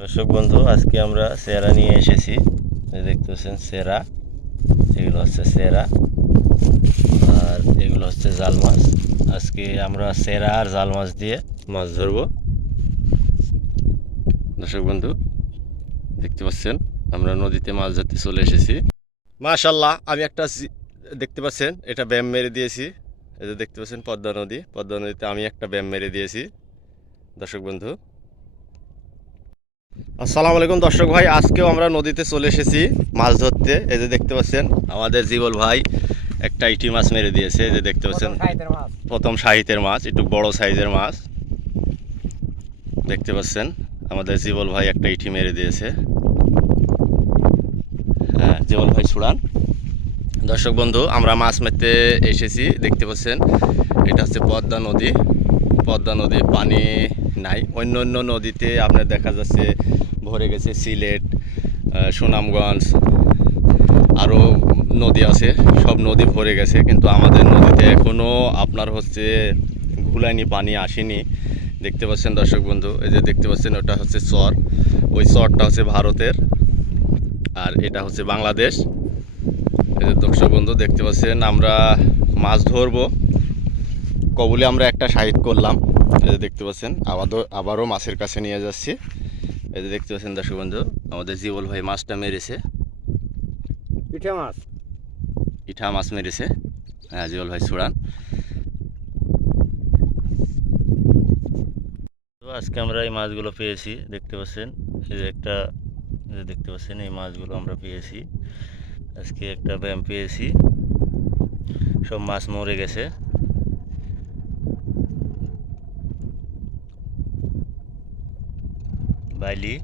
দর্শক বন্ধু, আজকে আমরা সেরা নিয়ে এসেছি। দেখতে পাচ্ছেন, সেরা। এগুলো হচ্ছে সেরা। আর এগুলো হচ্ছে জাল মাছ। আজকে আমরা সেরা আর জাল মাছ দিয়ে মাছ ধরবো। দর্শক বন্ধু, দেখতে পাচ্ছেন, আমরা নদীতে মাছ ধরতে চলে এসেছি। মাশাল্লাহ আমি একটা দেখতে পাচ্ছেন, এটা ব্যায়াম মেরে দিয়েছি। যে দেখতে পাচ্ছেন, পদ্মা নদী। পদ্মা নদীতে আমি একটা ব্যায়াম মেরে দিয়েছি। দর্শক বন্ধু আসসালামু আলাইকুম দর্শক ভাই আজকেও আমরা নদীতে চলে এসেছি মাছ ধরতে। এই যে দেখতে পাচ্ছেন আমাদের জীবল ভাই একটা ইটি মাছ মেরে দিয়েছে। এই যে দেখতে পাচ্ছেন প্রথম সাহিত্যের মাছ একটু বড় সাইজের মাছ। দেখতে পাচ্ছেন আমাদের জীবল ভাই একটা ইটি মেরে দিয়েছে। হ্যাঁ জীবল ভাই ছুড়ান। দর্শক বন্ধু আমরা মাছ মারতে এসেছি। দেখতে পাচ্ছেন এটা হচ্ছে পদ্মা নদী। পদ্মা নদীর পানি নাই। অন্য অন্য নদীতে আপনার দেখা যাচ্ছে ভরে গেছে সিলেট সুনামগঞ্জ আরও নদী আছে, সব নদী ভরে গেছে। কিন্তু আমাদের নদীতে এখনও আপনার হচ্ছে ঘুলাইনি পানি আসেনি। দেখতে পাচ্ছেন দর্শক বন্ধু, এই যে দেখতে পাচ্ছেন, ওটা হচ্ছে চর। ওই চরটা হচ্ছে ভারতের, আর এটা হচ্ছে বাংলাদেশ। এই যে দর্শক বন্ধু, দেখতে পাচ্ছেন, আমরা মাছ ধরবো। কবলে আমরা একটা সাইড করলাম। এই যে দেখতে পাচ্ছেন আবারও আবারও মাছের কাছে নিয়ে যাচ্ছি। এই যে দেখতে পাচ্ছেন দর্শক বন্ধু আমাদের জীবল ভাই মাছটা মেরেছে। পিঠা মাছ? পিঠা মাছ মেরেছে। হ্যাঁ জীবল ভাই ছুড়ান। তো আজকে আমরা এই মাছগুলো পেয়েছি দেখতে পাচ্ছেন। এই যে একটা দেখতে পাচ্ছেন এই মাছগুলো আমরা পেয়েছি। আজকে একটা ব্যায়াম পেয়েছি। সব মাছ মরে গেছে। Bali.